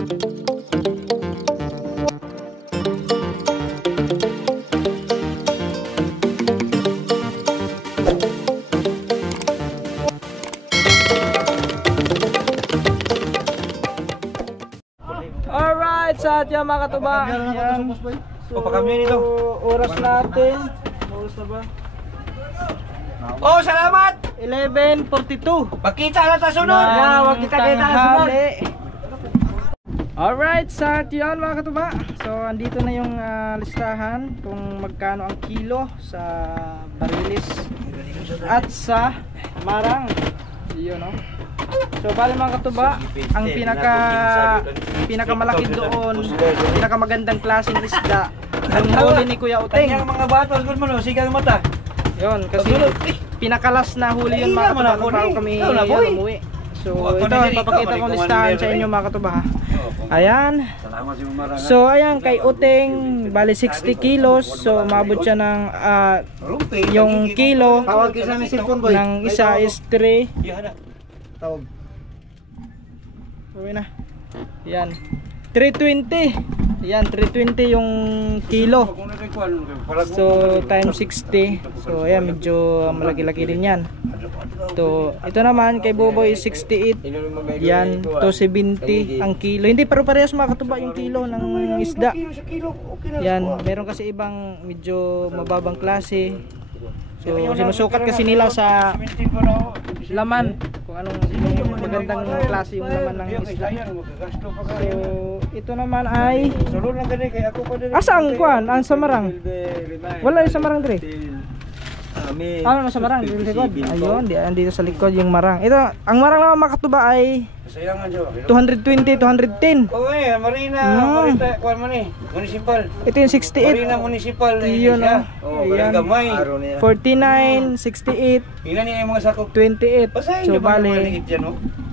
Alright, sa atin mga katuba. Yan. So, oras natin. Oras na ba? Oh, salamat! 11:42. Magkita na ta sunod! Wag kita kita na sunod! Alright, sa atin mga katuba. So, andito na yung listahan kung magkano ang kilo sa Barilis at sa Marang. Yun, no? So bali mga katuba, ang pinakamalaki doon, pinakamagandang klaseng isda ang huli ni Kuya Uteng. Kanya mga batos gud mo, sigang mata. Yon, kasi pinakalas na huli yun mga katuba bago kami umuwi. So ito, papakita ko listahan sa inyo mga katuba ha. Ayan. So ayan, kay Uteng bali 60 kilos. So umabot siya ng yung kilo ng isa is 3. Tawag. Uwi na. Yan. 320. Yan, 320 yung kilo. So times 60. So ayan, medyo malaki-laki din yan. To, ito naman kay Boboy 68. Yan, 270 ang kilo. Hindi pero parehas mga katuba yung kilo ng isda. Yan, meron kasi ibang medyo mababang klase. So sinusukat kasi nila sa laman kung anong magandang klase yung laman ng isda. So ito naman ay asang kuan ang samarang. Wala yung samarang dire. Ano sa marang dito sa likod? Ayun, dito sa likod yung marang. Ito, ang marang naman makatuba ay 220, 210. Oo eh, Marina, Marita, kuan mo ni, municipal. Ito yung 68. Marina municipal na yun siya. Ayan, gamay. 49, 68, Ilan niya yung mga sakop? 28. So bali, maliit yan,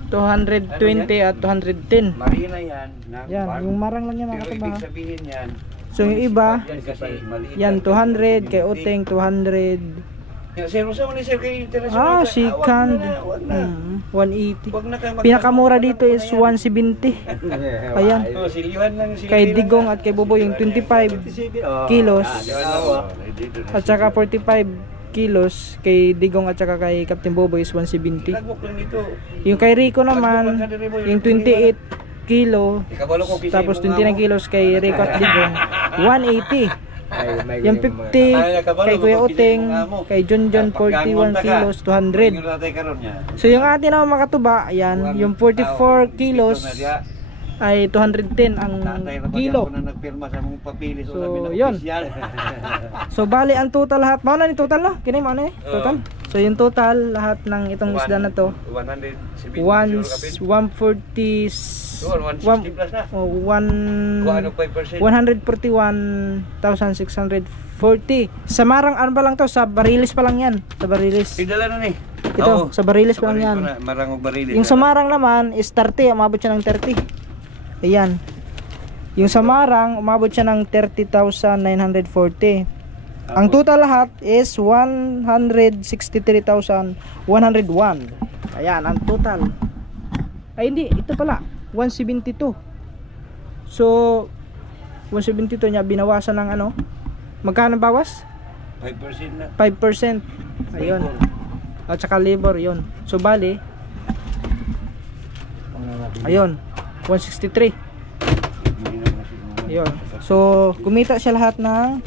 220 at 210. Marina yan. Yan, yung marang lang yan mga katuba. Ibig sabihin yan. So yung iba, yan 200, kay Uteng 200. Sir, usa mo ni sir kay international. Si Kand 180. Pinakamura dito is 170. Ayan. Kay Digong at kay Boboy yung 25 kilos. At saka 45 kilos kay Digong at saka kay Captain Boboy is 170. Yung kay Rico naman, yung 28 kilo, tapos 29 kilos kay Rico at Digong, 180. Yung 50 kay Kuya Uteng, kay John 41 kilos, 200. So yung atin naman makatuba, ayan, yung 44 kilos ay 210 ang kilo. So yun. So bali ang total lahat, mao na ni total no? Kini mao na total. So yung total lahat ng itong isda na to 141,640. Sa Marang ano pa lang to, sa Barilis pa lang yan. Sa Barilis. Pidala na ni. Ito, sa Barilis pa lang yan. Marang og Barilis. Yung sa Marang naman is 30, umabot siya ng 30. Ayan. Yung sa Marang umabot siya ng 30,940. Ang total lahat is 163,101. Ayan, ang total. Ay hindi, ito pala 172. So 172 niya binawasan ng ano? Magkano bawas? 5% na. 5%. Ayun. At saka labor 'yon. So bali ayun, 163. Ayun. So kumita siya lahat ng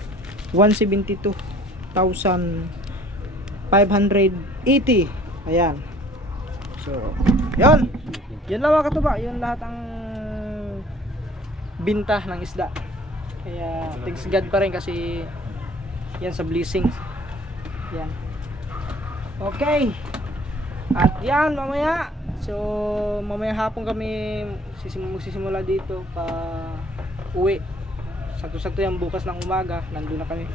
172,580. Ayan. So, yun. Yun lang mga katuba. Yun lahat ang binta ng isda. Kaya, thanks God pa rin kasi yan sa blessings. Yan. Okay. At yan, mamaya. So, mamaya hapon kami magsisimula dito pa uwi. Sakto-sakto yan bukas ng umaga. Nandun na kami.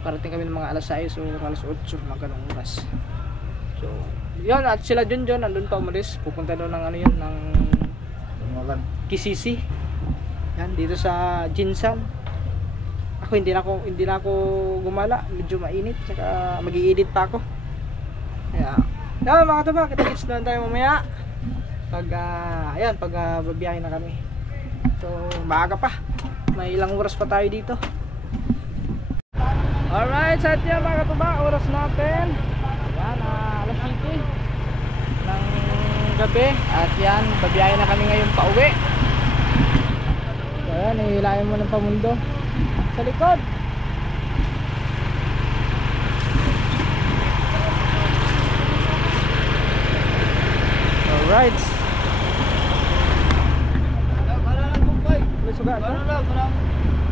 Parating kami ng mga alas 6 o alas 8. Mga ganong oras. So, yun, at sila John nandun pa umalis, pupunta doon ng ano yun, ng Kisisi. Yan, dito sa Jinsan. Ako hindi na ako gumala, medyo mainit, saka magi-edit pa ako. Kaya, yan mga katuba, kita-kits na tayo mamaya. Pag, ayan, pag babiyahe na kami. So maaga pa, may ilang oras pa tayo dito. Alright, sa atin mga katuba, oras natin yan, alas 7 ng gabi. At yan, babiyahe na kami ngayon pa uwi. So yan, ihilayan mo ng pamundo sa likod. Alright.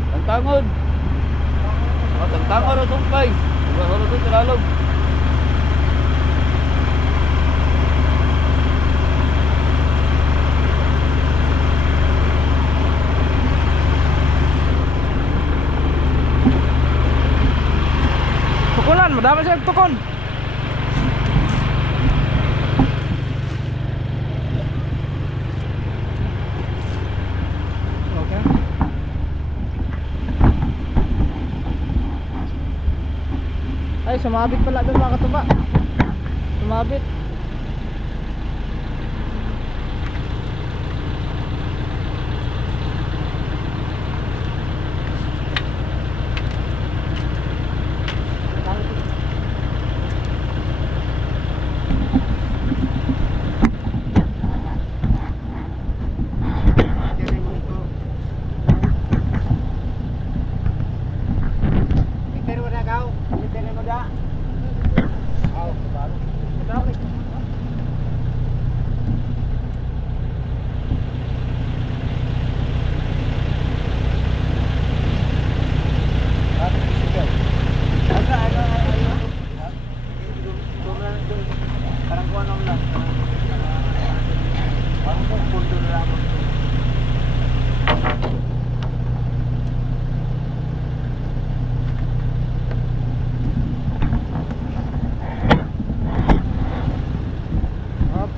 Tangtangon. Tangtangon o tumpay. Tangtangon o Tagalog. Tukulan, madami siya tukon. Okay. Ay, sumabit pala doon mga katuba. Sumabit.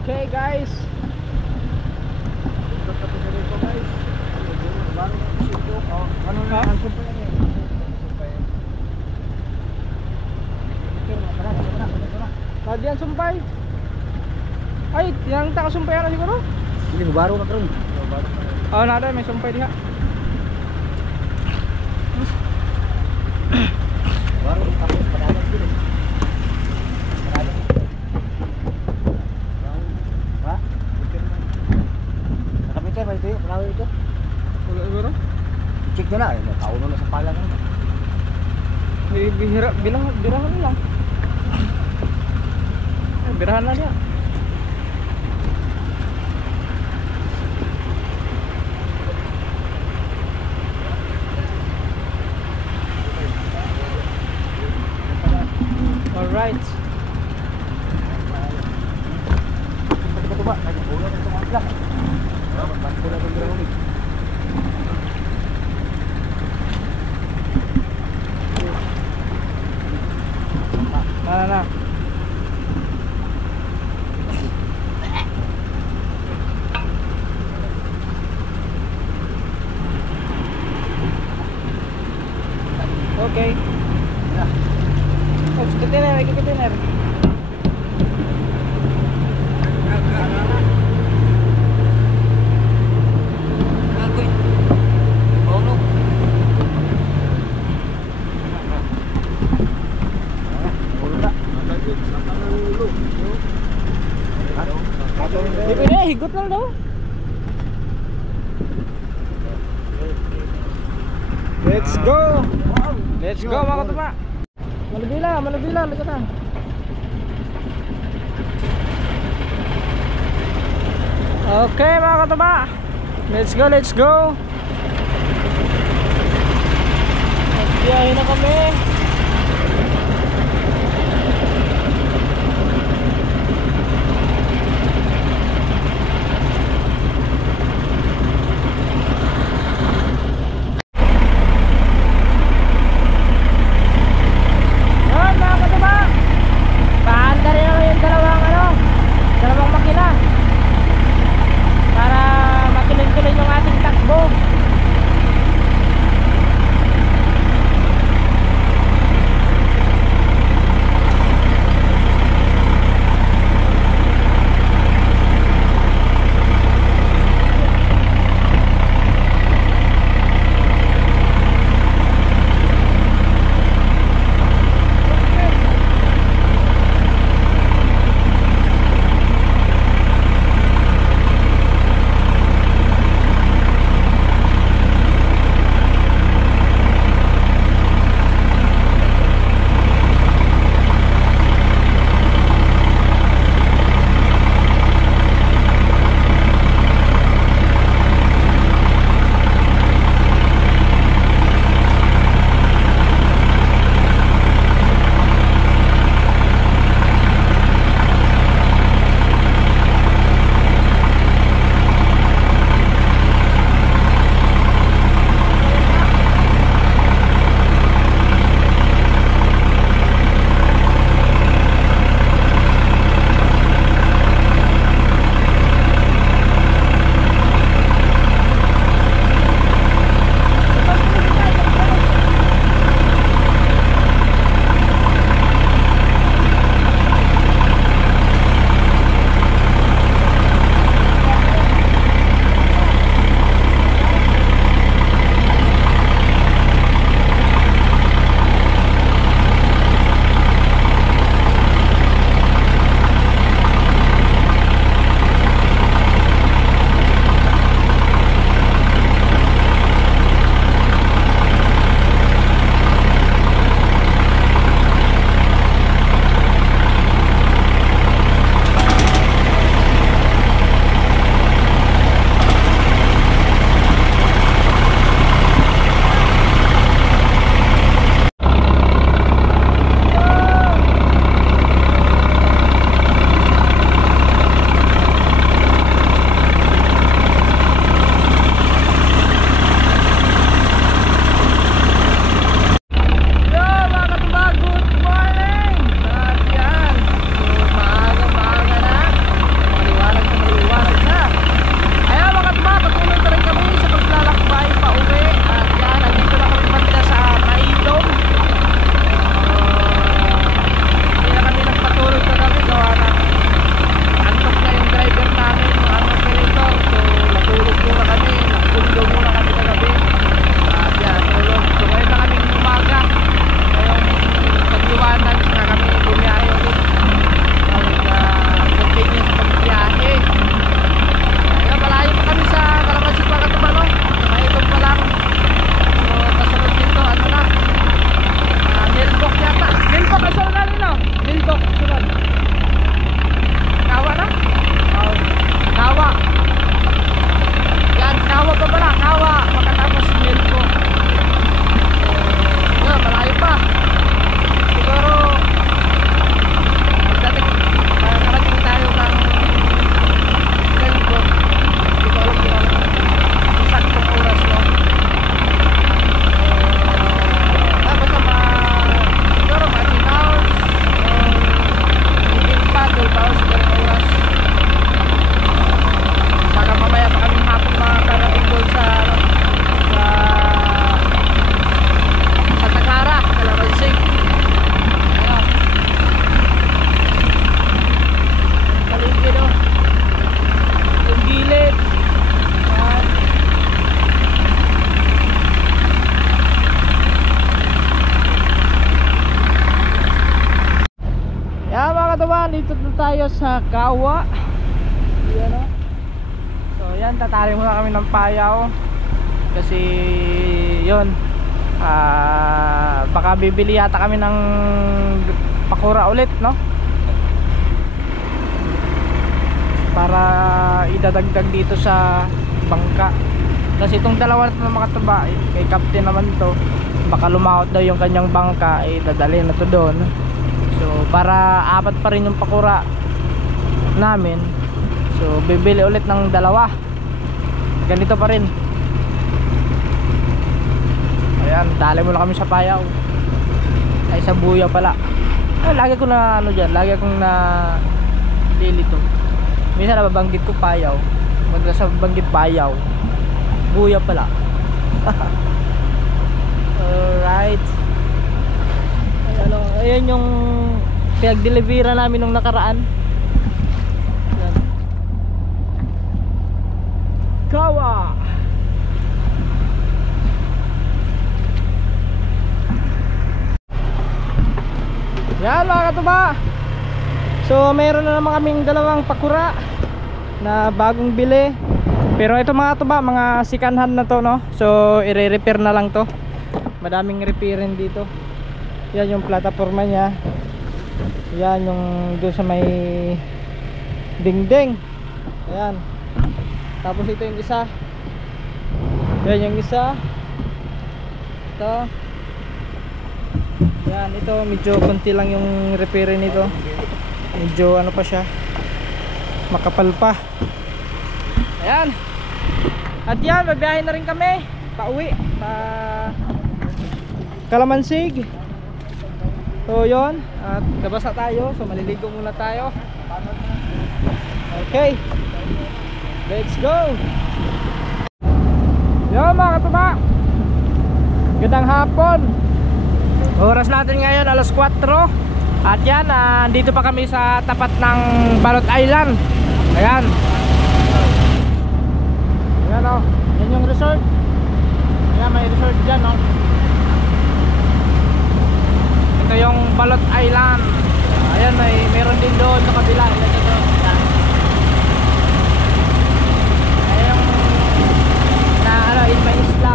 Okay guys. Ano na ang sumpay niya? Tadi ang sumpay. Ay, yang tak sumpay na siguro? Ini baru na karon. Oh, nada may sumpay diha. Baru tapos padagan dito. Nakapitay ba ito? Palawi ito? Wala siguro? Check na lang. Nakauno na sa pala ka. Birahan lang. Ay, birahan na niya. Alright. Ito ba? Nag-ulo na itong angkla. Banto na itong ground. Na. Okay. Oh, container. Di pwede, higot lang daw. Let's go mga katuba. Malubila, lika na. Okay mga katuba, let's go. Biyahe na kami. Dalawang makina para matuloy-tuloy yung ating takbo. nandito tayo sa Kawa. Yan o. So yan, tatali muna kami ng payaw. Kasi yun, baka bibili yata kami ng pakura ulit, no? Para idadagdag dito sa bangka. Kasi itong dalawa na makataba, kay captain naman to, baka lumawat daw yung kanyang bangka, dadalhin na to doon. So para apat pa rin yung pakura namin, so bibili ulit ng dalawa. Ganito pa rin. Ayan, dali muna kami sa payaw. Ay, sa buya pala. Ay, lagi ko na ano dyan, lagi akong na lilito. Minsan nababanggit ko payaw, magda sa banggit payaw, buya pala. Alright. Ayan yung pinag-delivera namin nung nakaraan. Ayan. Kawa. Yan mga katuba. So mayroon na naman kaming dalawang pakura na bagong bili. Pero ito mga katuba, mga second hand na to, no? So i-repair na lang to. Madaming repairin dito. Yan yung plataforma niya. Yan yung doon sa may dingding. Ayan. Tapos ito yung isa. Yan yung isa. Ito. Yan, ito medyo konti lang yung repairin nito. Medyo ano pa siya, makapal pa. Ayan. At yan, babiyahin na rin kami pauwi pa Kalamansig. So yun, at labas na tayo. So maliligo muna tayo. Okay, let's go. Yun mga katuba, gandang hapon. Oras natin ngayon alas 4. At yan, dito pa kami sa tapat ng Balot Island. Ayan. Ayan o, yan yung resort. Ayan, may resort dyan o. Ito yung Balot Island. Ayan, meron din doon sa kabila. Ayan, ito. Ayan. Ayan yung Ilma Isla.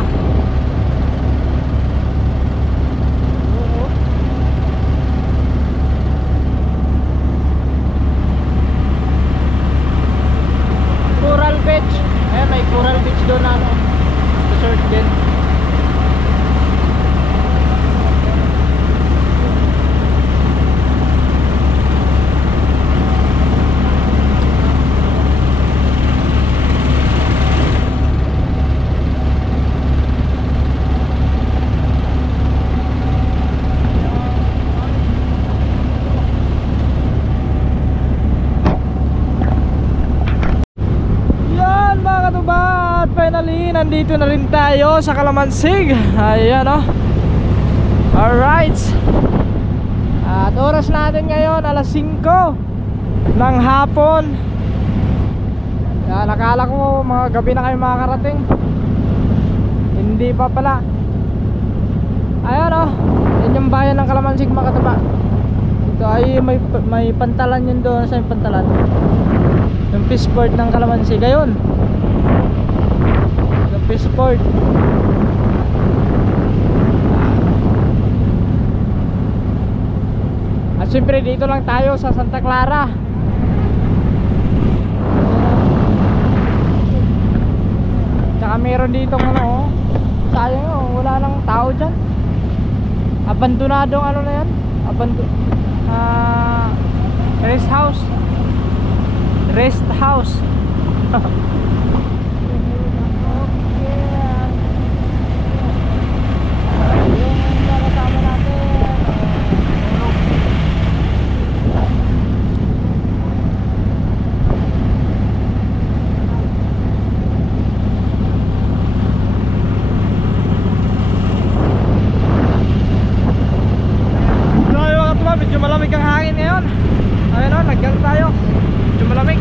Coral Beach. Ayan, may Coral Beach doon na ano, resort din. Finally, nandito na rin tayo sa Kalamansig. Ayan o. Alright. At oras natin ngayon alas 5 ng hapon. Yan, nakala ko mga gabi na kayo makakarating. Hindi pa pala. Ayan o. Yan yung bayan ng Kalamansig mga katuba. Ito ay may pantalan yun doon. Sa yung pantalan, yung fishport ng Kalamansig. Ayun, fishport. At syempre dito lang tayo sa Santa Clara. Tsaka meron dito ano, sayang yun, wala nang tao dyan. Abandonadong ano na yan, rest house. Rest house. Medyo malamig ang hangin ngayon. Ayun o, naggal tayo. Medyo malamig.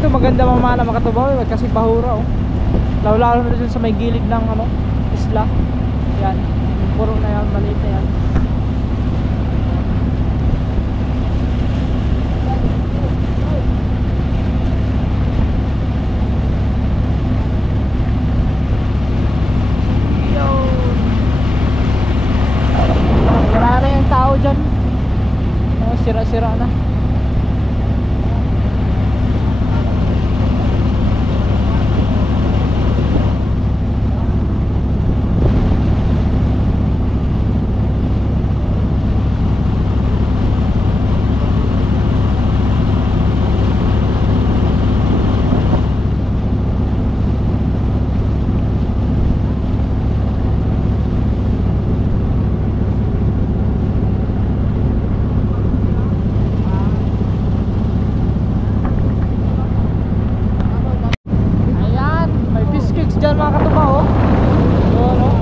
dito maganda mamana Makatubaw kasi bahura oh. Lalo na dun sa may gilid ng ano, isla. Yan, puro na yan, maliit na yan. Wala na yung tao dyan. Sira-sira na. Diyan mga Katubaw oh. Yun oh.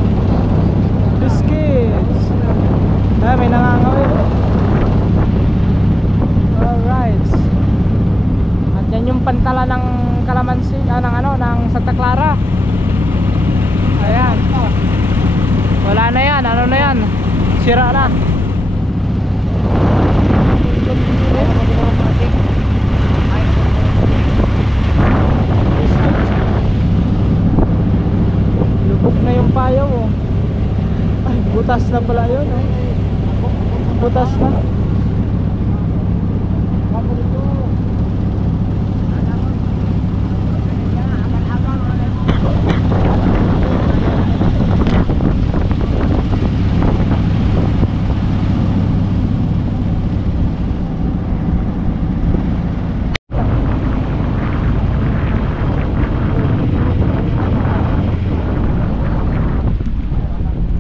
Biscuits. May nangangawin. Alright. At yan yung pantala ng Kalamansi, ng Santa Clara. Ayan. Wala na yan, ano na yan? Sira na. Lubog na yung payaw oh. Ay, butas na pala yun oh. Butas na.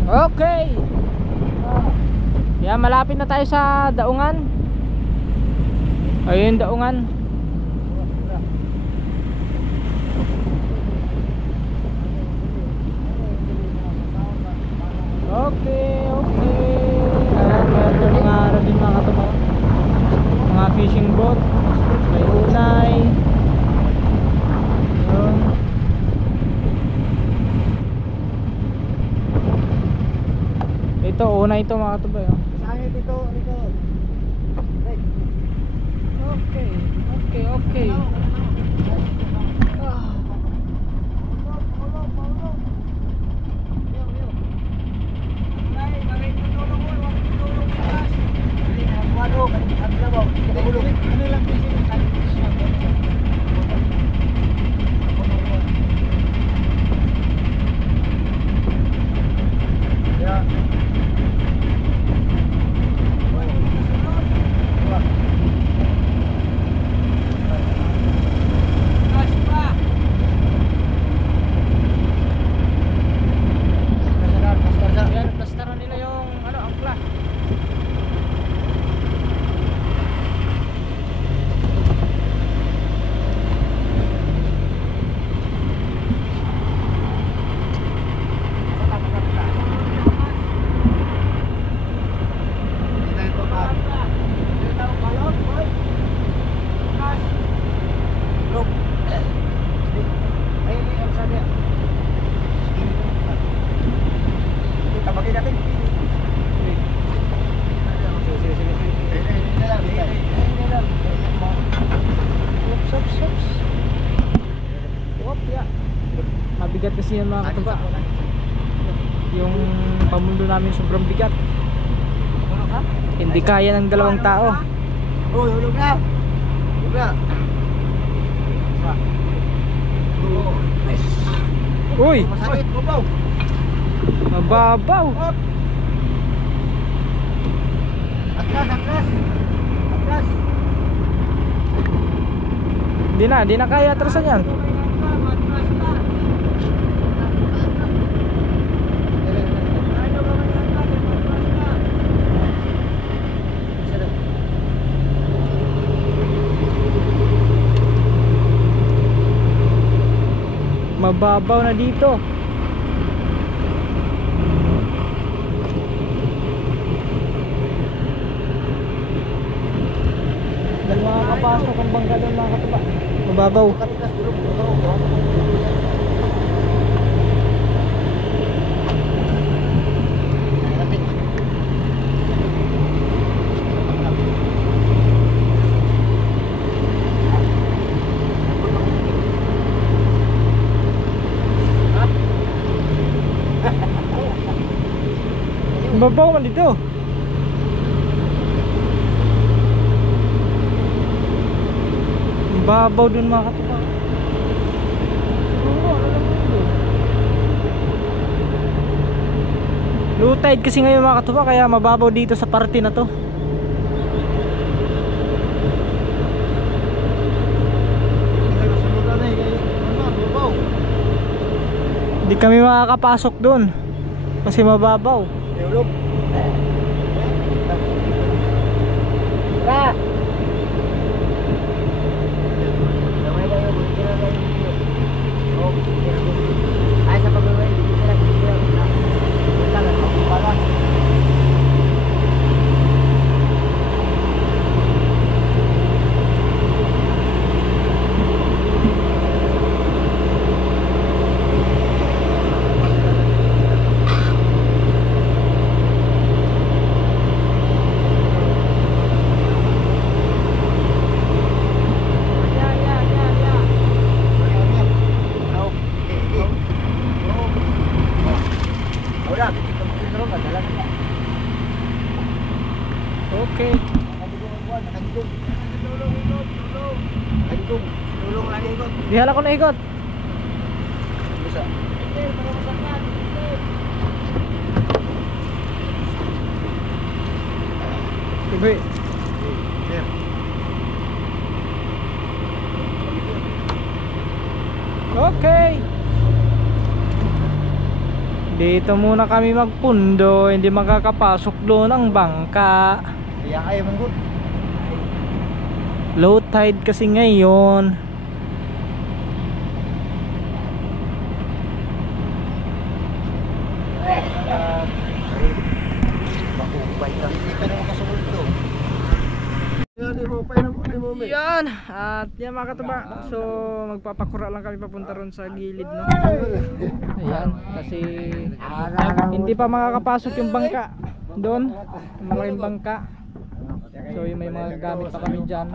Okay. Yan, malapit na tayo sa Daungan. Ayun, Daungan. Okay, okay. Ayan, meron mga ano din mga Katubaw. Mga fishing boat. May unay. Ayun. Ito, una ito mga Katubaw. Sangit ito. Okay, okay, okay. Mabigat kasi yan mga Katubaw. Yung pamundo namin sobrang bigat. Hindi kaya ng dalawang tao. Hulog na. Hulog na. Uy! Masakit, babaw. Mababaw! Atras. Di na kaya atrasan yan. Mababaw na dito. Dahil mga makakapasok ang bangka doon mga katuba. Mababaw. Mababaw man dito. Babaw dun mga katuba. Low tide kasi ngayon mga katuba, kaya mababaw dito sa parte na to. Hindi kami makakapasok dun kasi mababaw. Tara! Ay, sa pag-uwi, hindi sila video. Wala lang, wala. Okay. Dihala ko na ikot. Ibe. Okay. Dito muna kami magpundo, hindi makakapasok doon ang bangka. Iya kayo manggut. Low tide kasi ngayon. Bakubay lang. Dito na makasunod to. Yan, at yan mga katuba. So magpapakura lang kami papunta ron sa gilid, no. Ayan, kasi hindi pa makakapasok yung bangka doon, yung malaking bangka. So yung may mga gamit pa kami dyan.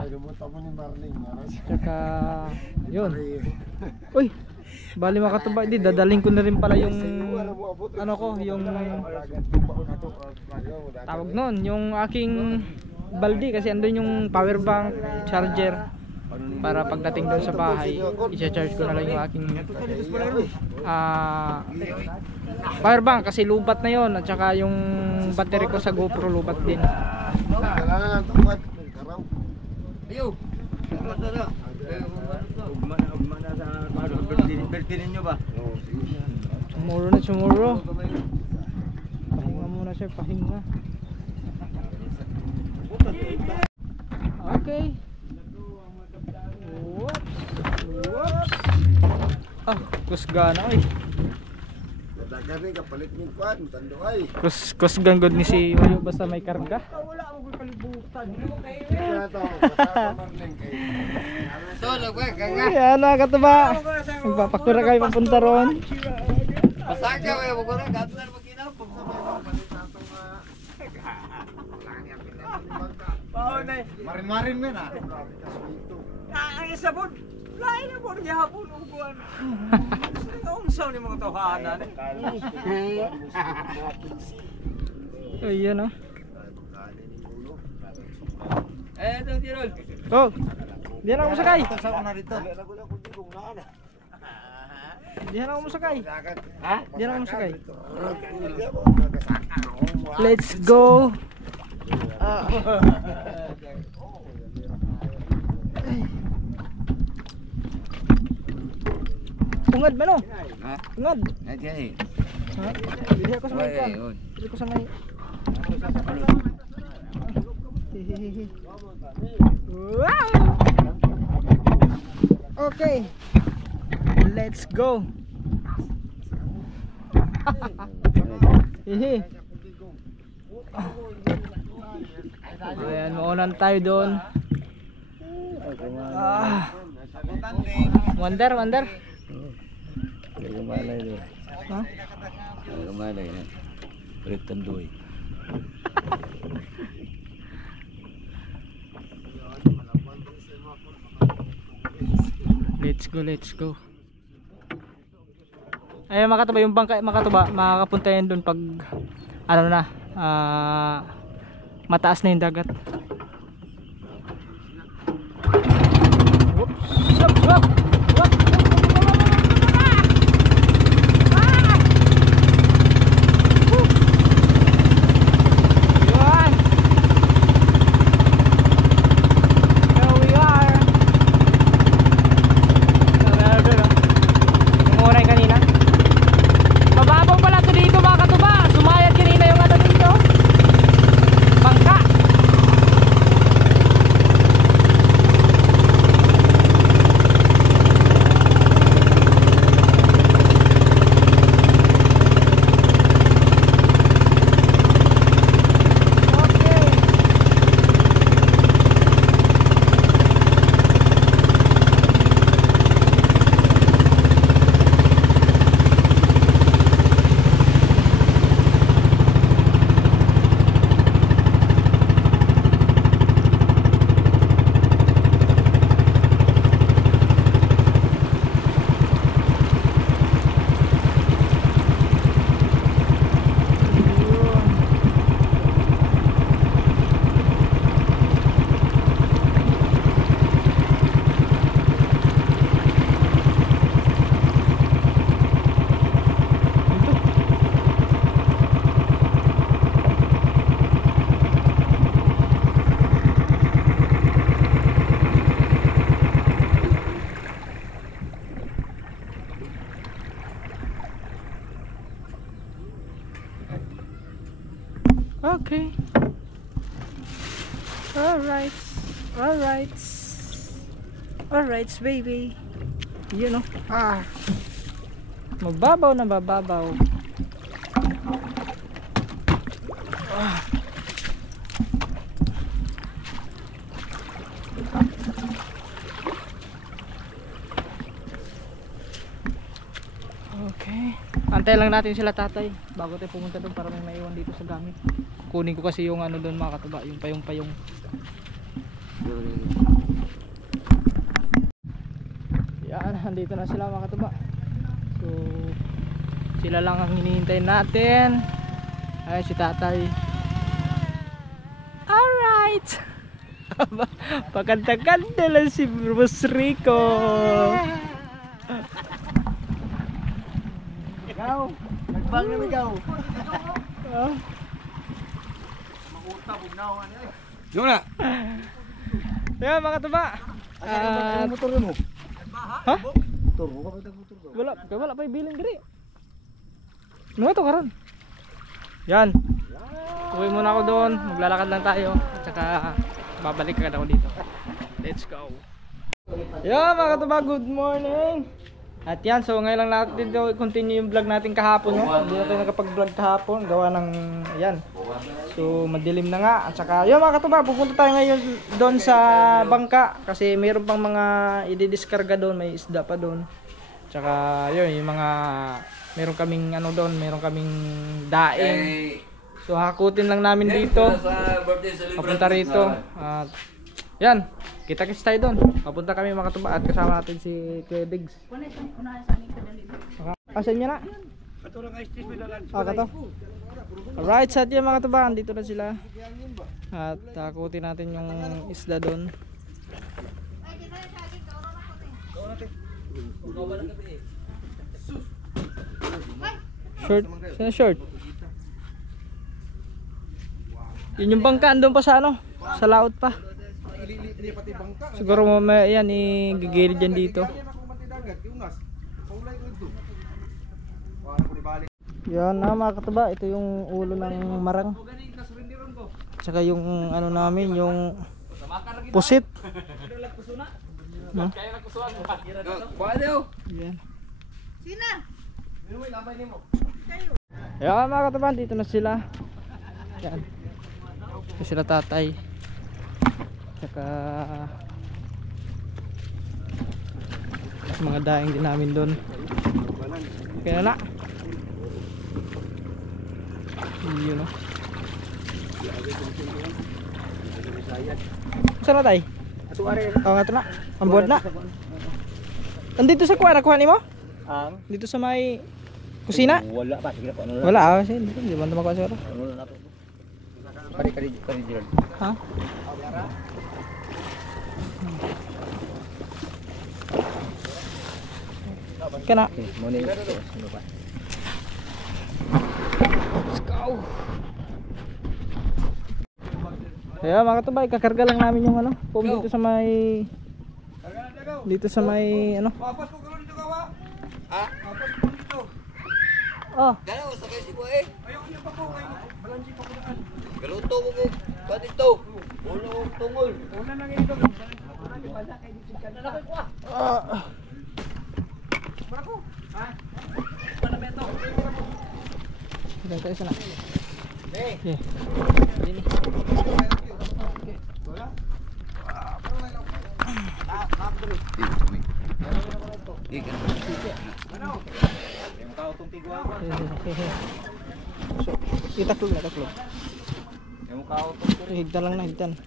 Tsaka yun. Uy, bali mga katuba, di dadaling ko na rin pala yung ano ko, yung tawag nun, yung aking baldi, kasi andun yung power bank, charger, para pagdating doon sa bahay i-charge ko na lang yung aking power bank, kasi lubat na yon, at saka yung battery ko sa GoPro lubat din. Tomorrow na, tomorrow. Pahinga muna siya, pahinga. Okay. Whoops. Whoops. Ah, kusgana ay. Dadagan ni kapalit ni kwan, tando ay. Kusgan god ni si Mayo basta may karga. Wala ako kalibutan. Solo gue ganga. Ayan mga katuba. Magpapakura kayo papunta ron. Pasaka we bukura gatar magina pag Marin-marin men ah. ang sabon. Lain na mo niya hapon uguan. Ang saw ni mga tawhanan. Ayan oh. Ito tirol. Oh. Diyan ako masakay. Sa na dito. Diyan ako masakay. Ha? Diyan ako masakay. Let's go. Ungad ba no? Ha? Ungad. Okay. Ha? Dili ako sa may kan. Dili ko sa may. Hehehe. Wow! Okay. Let's go. Hehe. Ayan, maunan tayo doon. Wonder. Malay doon. Ha? Malay na. Retandoy. Let's go. Ayun makatuba yung bangka, makatuba, makakapunta yan doon pag ano na, mataas na yung dagat. Whoops, Okay. Alright, baby. You know. Mababaw na mababaw. Okay. Antay lang natin sila tatay bago tayo pumunta doon para may maiwan dito sa gamit. Kunin ko kasi yung ano doon mga katuba, yung payong-payong. Yan, andito na sila mga katuba. So sila lang ang hinihintay natin. Ay si tatay. Alright. Pagkanta-kanta lang si Boss Rico. Ikaw, nagbang na ikaw. Yung na. Yan mga katuba. Motor mo. Ha? Motor mo ka motor. Wala pa ibiling diri. Ano to karon? Yan. Uwi muna ako doon, maglalakad lang tayo at saka babalik agad ako dito. Let's go. Yan mga katuba, good morning. At yan, so ngayon lang natin dito continue yung vlog natin kahapon, no? Hindi na tayo nakapag-vlog kahapon, gawa ng yan. So madilim na nga. At saka yun mga katuba, pupunta tayo ngayon doon sa bangka kasi mayroon pang mga i-discarga doon, may isda pa doon. Tsaka yun, yung mga meron kaming ano doon, meron kaming daing. So hakutin lang namin dito. Papunta rito. At yan, kita-kits tayo doon. Papunta kami mga katuba at kasama natin si Kuya Diggs. Asan niya na? Kato. Alright, sa atin mga katuba, dito na sila. At hakutin natin yung isda doon. Short? Saan short? Yun yung bangka, andun pa sa ano? Sa laot pa. Siguro mamaya yan, igigilid dyan dito. Yan na mga katuba, ito yung ulo ng marang. Tsaka yung ano namin, yung pusit. No? Yan. Yan mga katuba, dito na sila. Yan. Ito sila tatay. Tsaka mga daing din namin doon. Kaya na. Yun o. Saan na tayo? Oo nga ito na. Ang buwan na. Andito sa kuha, nakuha ni mo? Dito sa may kusina? Wala pa, sige na po. Wala ah, kasi hindi ba makuha siguro? Kari Gerald. Ha? Kana. Okay, muna yun. Ano pa? Let's go. Kaya mga katubay, kakarga lang namin yung ano, foam dito sa may ano. Papas ko gano'n dito ka ba? Ha? Papas ko dito. Oh, Galaw, sakay si Boy. Ayaw niya pa po kayo. Balansi pa ko daan. Galuto mo ko. Dito. Ulo og tungol. Una na ngayon dito. Marako. Ha? Para beto. dito tayo sana. Okay. Ini. So, itaklog na, taklog. Higda lang na, higdan.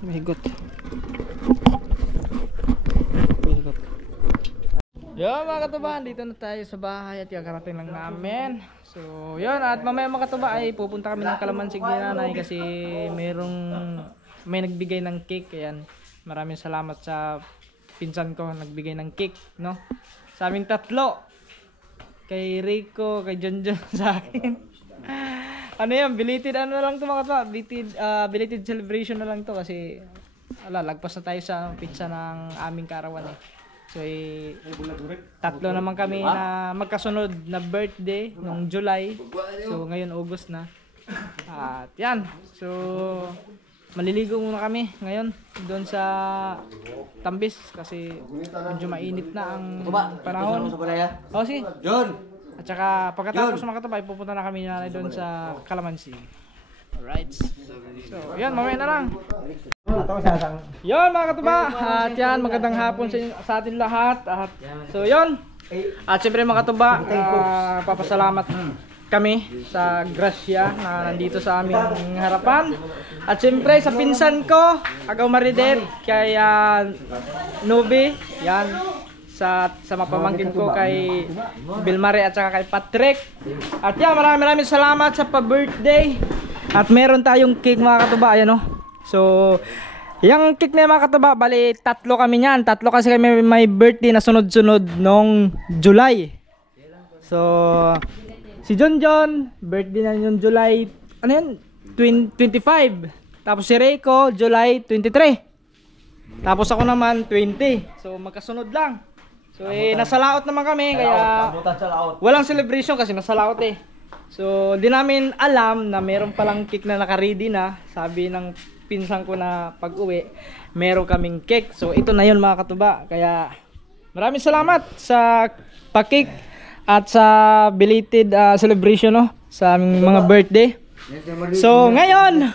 Mahigot. Mahigot. Yo mga katubahan, dito na tayo sa bahay at kakarating lang namin. So yun, at mamaya mga katuba ay pupunta kami ng Kalamansig ni Nanay kasi may nagbigay ng cake. Ayan, maraming salamat sa pinsan ko nagbigay ng cake, no? Sa aming tatlo. Kay Rico, kay Jonjon, sa akin. Ano yan, belated ano lang to mga katuba, belated celebration na lang to kasi lagpas na tayo sa pizza ng aming karawan eh. So tatlo naman kami na magkasunod na birthday nung July. So ngayon August na. At yan. So maliligo muna kami ngayon doon sa Tambis kasi medyo mainit na ang panahon. Oh si John. At saka pagkatapos mga katabay pupunta na kami na doon sa Kalamansig. Alright. So yan, mamaya na lang. Yon mga katuba, at yan, magandang hapon sa atin lahat. At so yon. At siyempre mga katuba, papasalamat kami sa grasya na nandito sa aming harapan. At siyempre sa pinsan ko, Agaw Maridet, kay Nubi, yan, sa mapamangkin ko kay Bilmare at saka kay Patrick. At yan, maraming salamat sa pa-birthday. At meron tayong cake mga katuba, ayan o. So, yung cake na mga katuba, bali tatlo kami niyan. Tatlo kasi kami may birthday na sunod-sunod nung July. So, si Jonjon, birthday na yung July, ano yan? 25. Tapos si Reiko, July 23. Tapos ako naman, 20. So, magkasunod lang. So, nasa laot naman kami, kaya walang celebration kasi nasa laot eh. So, di namin alam na meron palang cake na naka-ready na. Sabi ng pinsan ko na pag-uwi, meron kaming cake. So, ito na yun mga katuba. Kaya, maraming salamat sa pa-cake at sa belated celebration no, sa aming mga birthday. So, ngayon,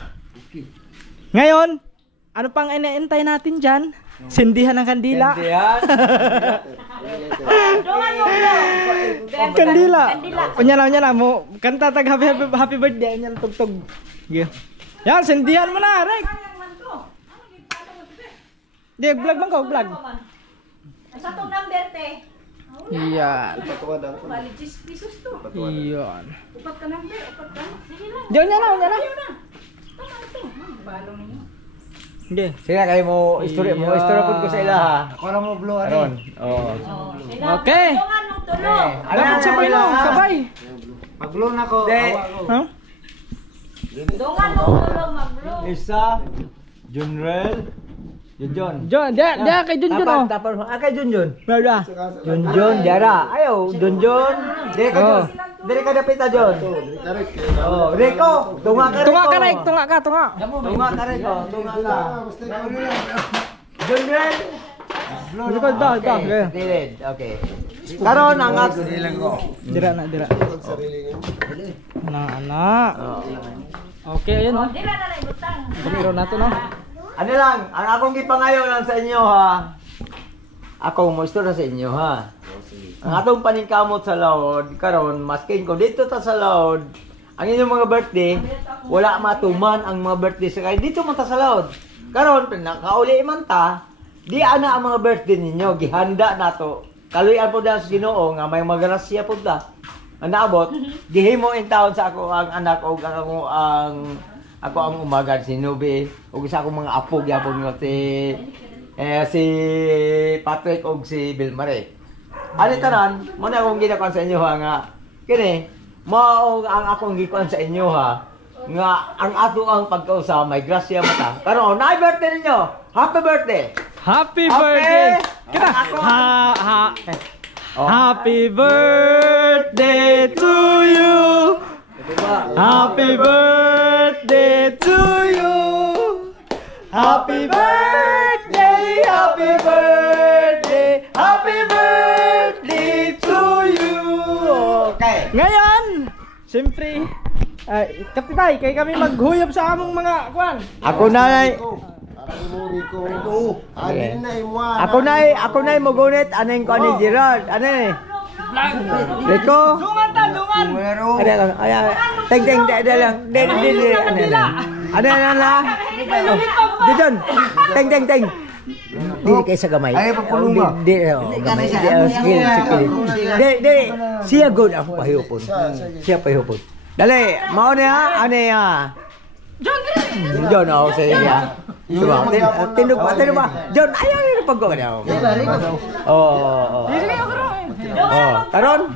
ano pang inaantay natin dyan? Sindihan ng kandila. Kandila. Kunya na mo. Kanta tag happy birthday nya tugtog. Yeah. Yan, sindihan mo na, Rek. Di vlog man ko, vlog. Sa tong number te. Yan. Bali 10 pesos to. Yan. Upat ka number, upat ka. Sige na. Diyan na. Tama ito. Balo ninyo. Hindi. Sige kayo mo istorya pud ko sa ila ha. Para mo blow Aron. Oo. Okay. Tulungan mo tulong. Dapat sabay lang, sabay. Mag-blow na ko. Ha? Tulungan mo tulong mag-blow. Isa Junrel Junjon. John, dia kay Junjun oh. Tapos kay Junjon. Bala. Junjon diara. Ayaw Junjon. Dire ka dapit ta Jon. Oh, Rico, tunga ka. Tunga ka, Rek, tunga ka. Tunga ka Rico, tunga ka. Junrel. Likod daw. Dilid. Okay. Karon ang Dira. Anak. Okay, ayun oh. Dila na lang ibutang. Meron na to no. Ano lang, ang akong gipangayo lang sa inyo ha. ako mo istorya sa inyo ha. Ang atong paningkamot sa laod karon maskin ko dito ta sa laod. Ang inyong mga birthday wala matuman ang mga birthday sa kay dito man ta sa laod. Karon nakauli man ta, di ana ang mga birthday ninyo gihanda nato. Kaluyan po sa Ginoo nga may magrasya po ta. Ang naabot, gihimo in town sa ako ang anak o ako ang umaga si Nubi o sa akong mga apo gyapon nga si Patrick o si Bilmare. Ani tanan, mo na akong ginakuan sa inyo ha nga kini mao ang akong gikuan sa inyo ha nga ang ato ang pagkausa may grasya mata. Karon, na birthday ninyo. Happy birthday. Happy birthday! Kita! Happy birthday to you! Happy birthday to you! Happy birthday! Happy birthday! Happy birthday to you! Okay. Ngayon, siyempre, Kapitay, kay kami maghuyop sa among mga kwan. Ako na ako na mugunit aning ko ni Gerard. Ano ni? Rico. Dungan ta, dungan. Teng lang. Ano na? Dijon. Teng. Di kay sa gamay. Ay pagpulunga. Di. Siya good ako pahiyupon. Siya pahiyupon. Dali, mao niya, ano niya? John, ako sa iya. Diba? Tindog ba? John, ayaw nyo na pag-go. Oo. Karon?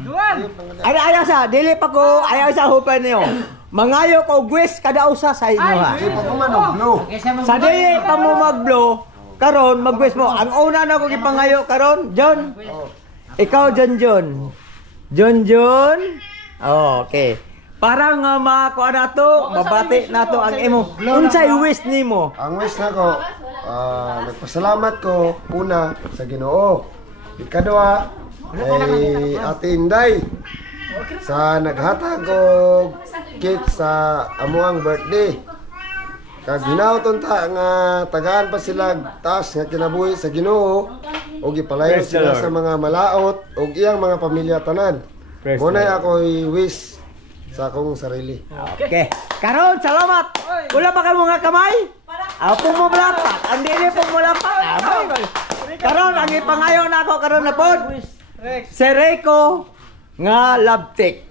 Ayaw sa, dili pa ko, ayaw sa hupan niyo. Mangayo ko, gwis, kada usa sa inyo ha. Sa dili pa mo mag-blow, karon, mag-gwis mo. Ang una na ko ipangayo karon, John. Ikaw, John. John. Okay. Para nga makakuha na to, mabati na to ang imo. Unsay wish nimo? Ang wish na ko, nagpasalamat ko una sa Ginoo. Ikadua, Ate Inday sa naghatag og cake sa amuang birthday. Kag ginaoton ta nga tagaan pa sila taas nga kinabuhi sa Ginoo ug ipalayo sila sa mga malaot ug iyang mga pamilya tanan. Munay ako i-wish sa akong sarili. Okay. Karon, salamat. Wala pa kayo mga kamay? Pong mo malapat. Ang dili pong malapat. Karon, ang ipangayo na ako karon na pod. Si Rico nga labtik.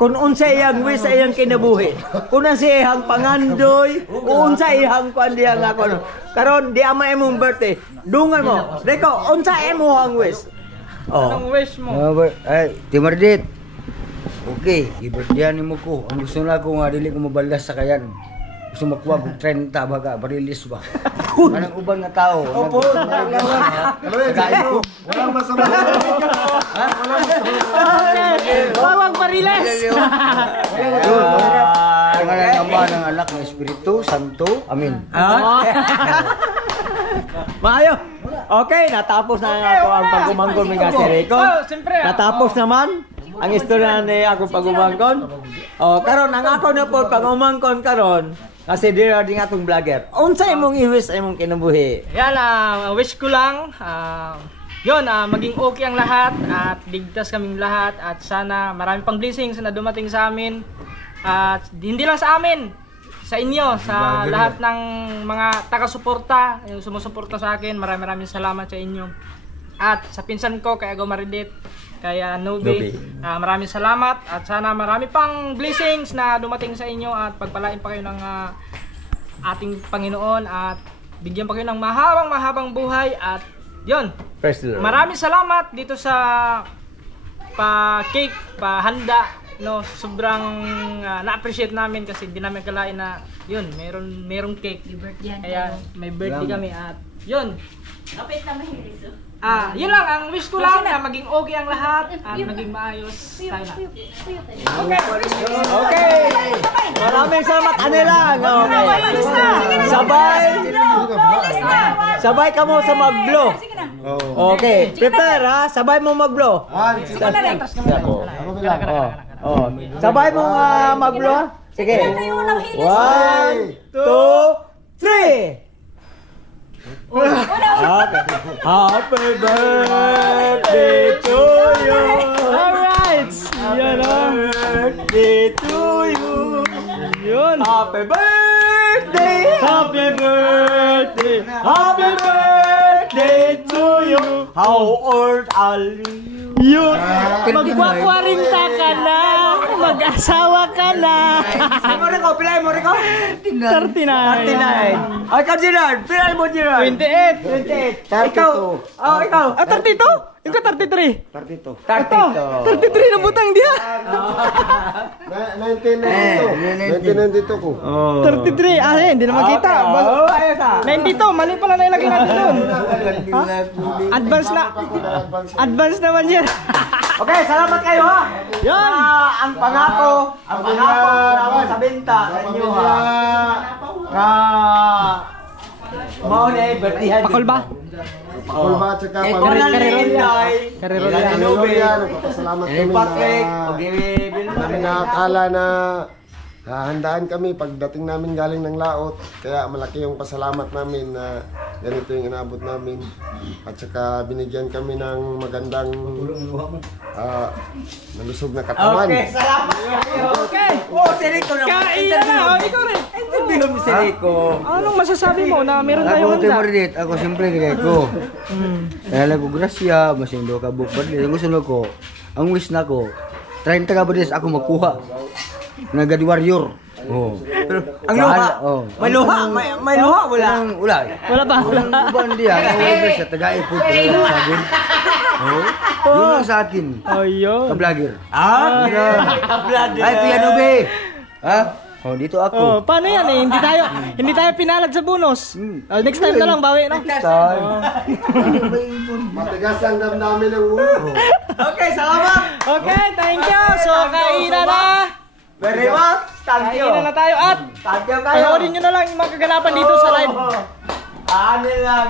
Kung unsa iyang wish sa iyang kinabuhi. Kung unsa iyang pangandoy, unsa iyang kuan diha nga kuno. Karon, di ama imong birthday. Dungan mo. Rico, unsa imo ang wish? Anong wish mo? Ay, Timardit. Okay, ibigyan mo ko. Ang gusto na ko nga dili ko mabaldas sa kayan. Gusto makuha ko 30 baga, barilis ba? Anong uban nga tao? Opo, walang masama. Bawang pariles! Pangalan naman ng anak ng Espiritu Santo. Amin. Maayo. Okay, natapos na nga ako ang pagumangkon mga si Rico. Natapos naman ang istorya ni ako pagumangkon. Karon ang ako na po pagumangkon karon kasi dira ding atong vlogger. Unsa imong i-wish imong kinabuhi? Yan, wish ko lang, maging okay ang lahat at ligtas kaming lahat at sana marami pang blessings na dumating sa amin at hindi lang sa amin, sa inyo, sa lahat ng mga taga-suporta, yung sumusuporta sa akin. Maraming salamat sa inyo. At sa pinsan ko, kay Ago Maridit, kaya Nubi, maraming salamat at sana marami pang blessings na dumating sa inyo at pagpalain pa kayo ng ating Panginoon at bigyan pa kayo ng mahabang buhay at yun. Maraming salamat dito sa pa-cake, pa-handa, no, sobrang na-appreciate namin kasi di namin kalain na yun, merong cake. Kaya may birthday kami at yun. Kapit na mahilis. Yun lang, ang wish ko lang na maging okay ang lahat at maging maayos tayo na. Okay. Maraming salamat. Ano lang? Sabay ka mo sa mag-blow. Okay. Prepare ha. Sabay mo mag-blow. Sabay mo mag-blow. Sige. 1, 2, 3. Happy birthday to you. Alright! Yan o. Birthday to you. Yun. Happy birthday. Happy birthday! Happy birthday to you. How old are you? Yun! Magkwa-40 ka na! Mag-asawa ka na! Mo ko, pilay mo ko. 39! 39. Ay, ka Gerard. Pilay mo Gerard. 28! 28. Ikaw. Oh, ikaw. 32! Yung ka 33! 32. 33 na butang diha! 1992 ko. 33! Ah, hindi na makita! Oh, ayos ah. 92! Mali pala na ilagay natin doon! Advance na! Advance naman yan! Okay, salamat kayo ha. Yan! Ang pangako namin sa benta sa inyo ha. Mao na birthday. Pakol ba? Pakol ba at saka Ito na Inday. Karero Ilan yan. Hallelujah, nagpapasalamat kami Patrick. na namin nakakala na handaan kami pagdating namin galing ng laot. Kaya malaki yung pasalamat namin na ganito yung inabot namin. At saka binigyan kami ng magandang malusog na katawan. Okay, salamat kayo. Okay! Oh, si Rico naman. Kain na na! O, ikaw rin! Interview mo si Rico. Anong masasabi mo na meron tayong Ako, Ate handa? Mardit, ako siyempre kay ko. Kaya lang ko grasya, masindo ka book Mardit. Ang gusto ko, ang wish na ko, 30 ka Mardit ako makuha. Na God Warrior. Oh. Ang luha. Oh. May luha, may luha wala. Wala. Wala pa? Walang uban diya. However, sa taga-ipod ko lang sagun. Oh. Yun lang sa akin. Ayun. Ka-vlogger. Ah, Iya. Ay, piano be. Ha? Oh, dito Oh, ako. paano yan eh? Hindi tayo pinalad sa bonus. Next time na lang, bawi, no? Matigas ang damdamin ng ulo. Okay, salamat. Okay, thank you. So, kainan na. Very much. Thank you. Kainan na tayo at Thank you kayo. panoorin nyo na lang yung mga kaganapan dito sa live. Ano lang.